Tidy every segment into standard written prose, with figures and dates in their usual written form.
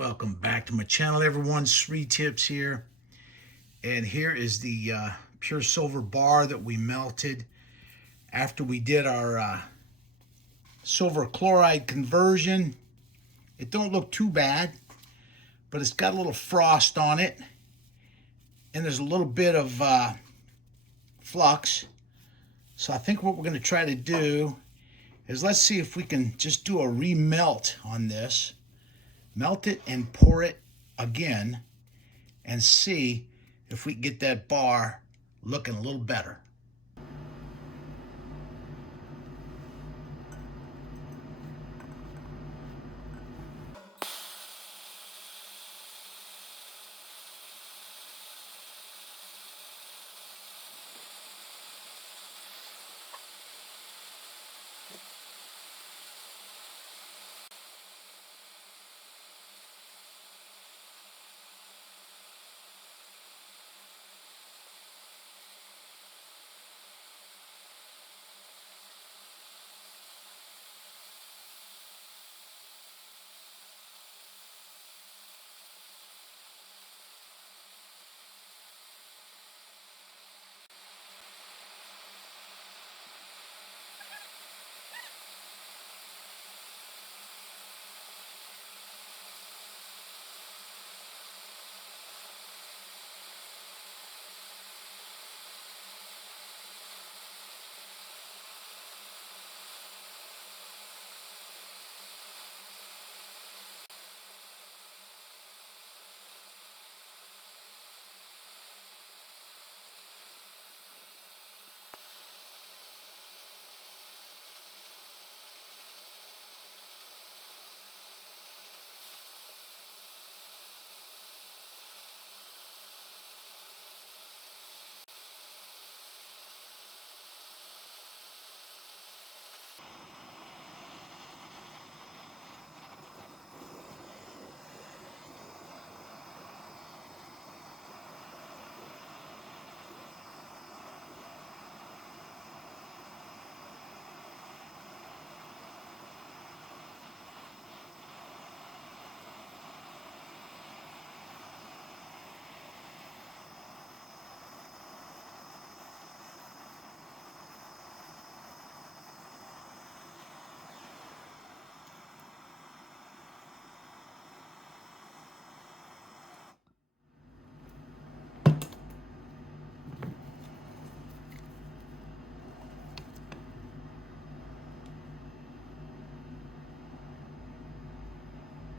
Welcome back to my channel, everyone. Sri Tips here, and here is the pure silver bar that we melted after we did our silver chloride conversion. It don't look too bad, but it's got a little frost on it, and there's a little bit of flux. So I think what we're going to try to do is let's see if we can just do a remelt on this. Melt it and pour it again and see if we can get that bar looking a little better.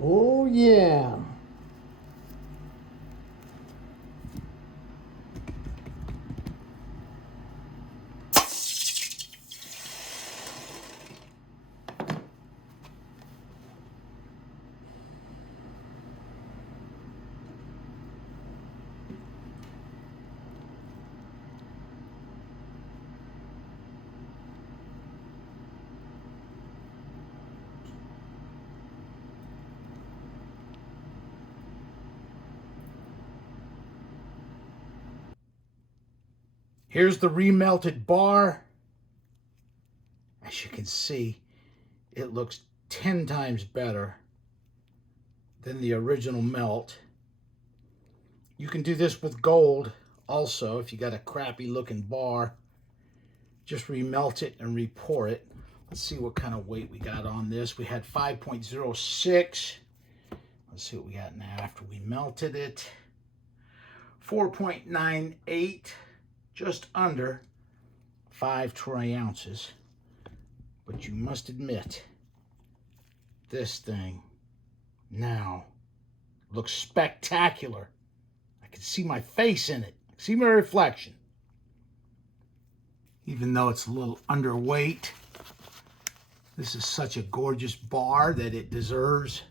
Oh yeah. Here's the remelted bar. As you can see, it looks 10 times better than the original melt. You can do this with gold also if you got a crappy looking bar. Just remelt it and re-pour it. Let's see what kind of weight we got on this. We had 5.06. Let's see what we got now after we melted it. 4.98, just under 5 troy ounces. But you must admit, this thing now looks spectacular. I can see my face in it. I can see my reflection. Even though it's a little underweight, this is such a gorgeous bar that it deserves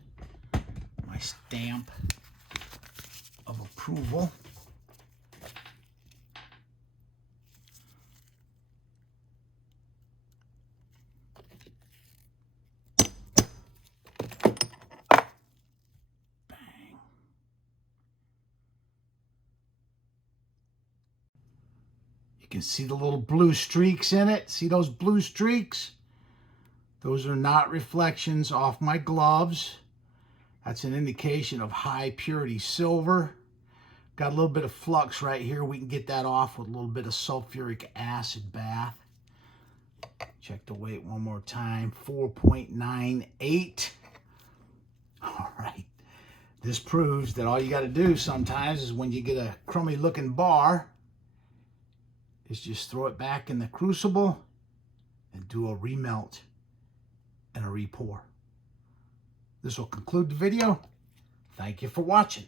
my stamp of approval. You can see the little blue streaks in it. See those blue streaks? Those are not reflections off my gloves. That's an indication of high purity silver. Got a little bit of flux right here. We can get that off with a little bit of sulfuric acid bath. Check the weight one more time, 4.98. All right. This proves that all you got to do sometimes is when you get a crummy looking bar is just throw it back in the crucible and do a remelt and a repour. This will conclude the video. Thank you for watching.